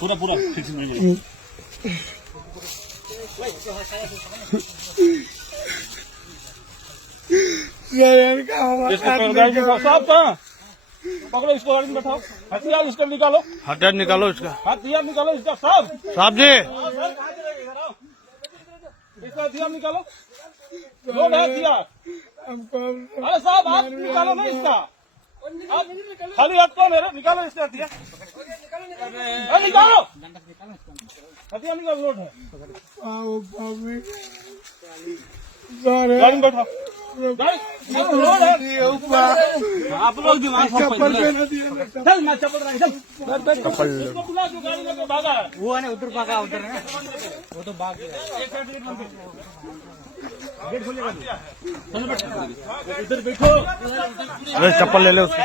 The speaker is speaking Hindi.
पूरा पूरा ठीक से साहब कहाँ पकड़ो इसको, गाड़ी में बैठाओ, हथियार इसका निकालो, हथियार निकालो इसका, हथियार निकालो इसका साहब, साहब जी इसका हथियार निकालो, लोड है हथियार। अरे साहब आप निकालो ना इसका, आप खाली हाथ कौन है, निकालो इसका हथियार, निकालो हथियार निकालो, लोड है, गाड़ी में बैठाओ, लोड है, आप लोग दिमाग चप्पल इसको बुला जो गाड़ी लेके भागा है, वो है ना उधर भागा, उधर है वो तो भाग गया। गेट खोलेगा, इधर बैठो, चप्पल ले ले उसका।